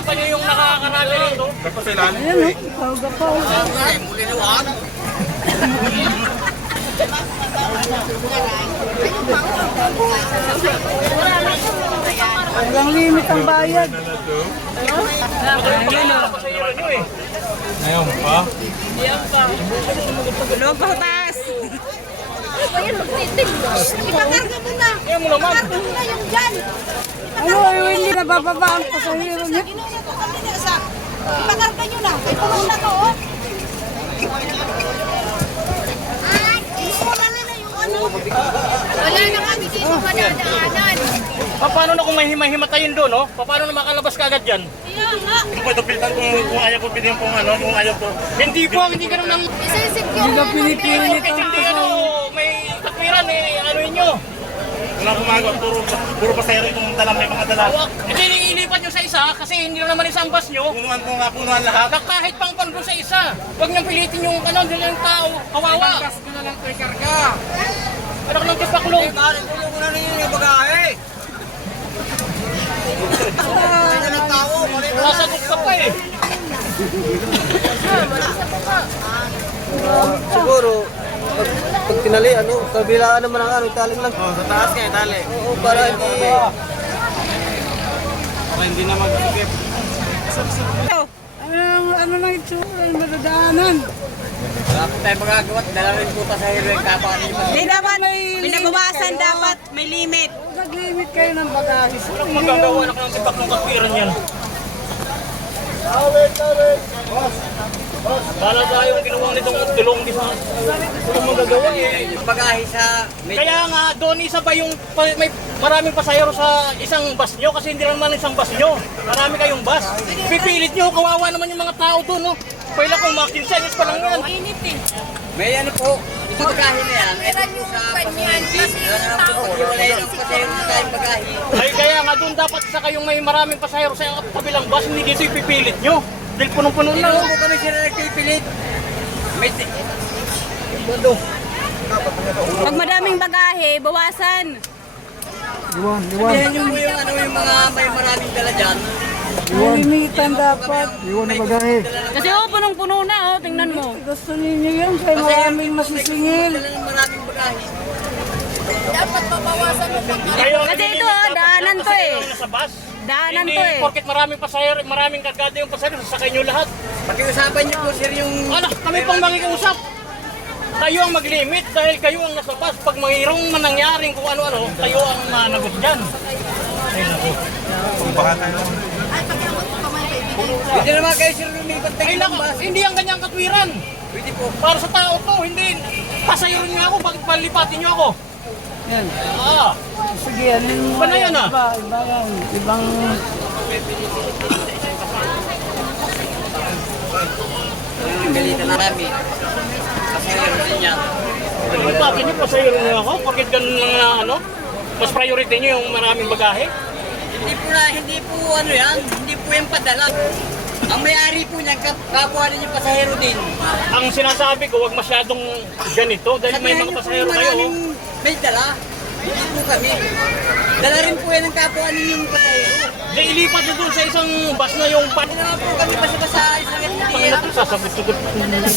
pag-usapan niyo yung nakakarami rito. Tapos sa ilalim Ayan, ko eh. gapaw-gapaw. Walang limit ang bayad. Pasahero niyo eh. Ngayon pa? Ano pa taas? Ipakarga mo na. Kaya mo naman. Ipakarga mo na yung dyan. Ano, hindi na bababa ang pasahero niya. Ginuya ko kami na sa. Ipakarga nyo na. Kaya puno na to, oh. Mura na yung ano. Wala na kami dito madadaanan. Paano na kung may himatayin doon, no? Paano na makalabas ka agad dyan? Kaya nga. Ito po ito pilitan kung ayaw ko pilihan po ano, kung ayaw ko. Hindi po, hindi ka nang... Isisecure Hindi ka mo pinipilit ang Hindi ano, may takwiran eh, ano inyo? Wala gumagawa, puro pasahero itong dala, may mga dala. Hindi ilipat nyo sa isa kasi hindi naman isang bus nyo. Punuan ko nga, punuan lahat. Na kahit pang doon sa isa. Huwag niyong pilitin yung ano, dyan yung tao, kawawa. ko na lang ito ikarga. Anak ng tipaklong. Puno ko na rin yung bagahe. Nasagot ka pa eh. Siguro, pag tinali, kabilaan naman ang italing lang. Oh, sa taas kaya tali. Oo, para hindi... Para hindi na mag-skip. ano lang itsura, yung madadaanan. Wala po tayo magagawa, dala rin po pasahero yung kapaan. Hindi dapat pinabawasan dapat, may limit. Nag-limit kayo ng bagahe. Walang magagawa na ng tipaklong katwiran yan. Bala tayong ginawang nitong tulong di sa... Walang magagawa eh. Yung bagahe sa... Kaya nga, doon isa ba yung may maraming pasahero sa isang bus nyo? Kasi hindi naman isang bus nyo. Marami kayong bus. Pipilit nyo, kawawa naman yung mga tao doon, no? Pwede kung mga 15 años pa lang yan. May ano po, yung bagahe na yan, ito po sa pasimenti. Dala na lang po, wala yung pasahero na tayong bagahe. Ay kaya nga doon dapat isa kayong may maraming pasahero sa kabilang bus, hindi dito ipipilit nyo. Dahil punong-puno Hindi na. naman po kami sila nagpipilit. May... Pag madaming bagahe, bawasan. Sabihan nyo po yung yung mga may maraming dala dyan. Limitan dapat. Kasi punong-puno na, tingnan mo. Gusto ninyo yun, kaya maraming masisingil. Dala ng maraming bagahe. Dapat mabawasan mo pag Kayo, Kasi ito, daanan to eh. Sa bus. Daanan Hindi to eh. porket maraming pasahero, maraming kargada yung pasahero, sasakay nyo lahat. Pakiusapan nyo po sir yung... Anak, kami pang makikiusap. Kayo ang mag-limit dahil kayo ang nasa bus. Pag mayroong manangyaring kung ano-ano, kayo ang managot dyan. Ay, naku. Hindi naman kayo sir lumipat Ay, ng naku, bus. hindi ang ganyang katwiran. Pwede po. Para sa tao to, hindi. Pasahero niyo ako, bakit palipatin niyo ako? Yan. Ah, Sige, ano yung Iba na yan, ah. Iba yan. Ibang... Galitan na kami. Pasahero din yan. palipatin niyo, pasahero niyo ako. Bakit ganun lang na ano? Mas priority niyo yung maraming bagahe? Hindi po ano yan, hindi po yung padala. Ang may-ari po niyan, kapwa ninyo pasahero din. Ang sinasabi ko, wag masyadong ganito dahil may mga pasahero kayo. Maraming may dala. Hindi po kami. Dala rin po yan ang kapwa ninyong pasahero. Di ilipat niyo dun sa isang bus na yung pan. Hindi naman po kami basta-basta isang Pangina to, sasagot-sagot. Ano lang...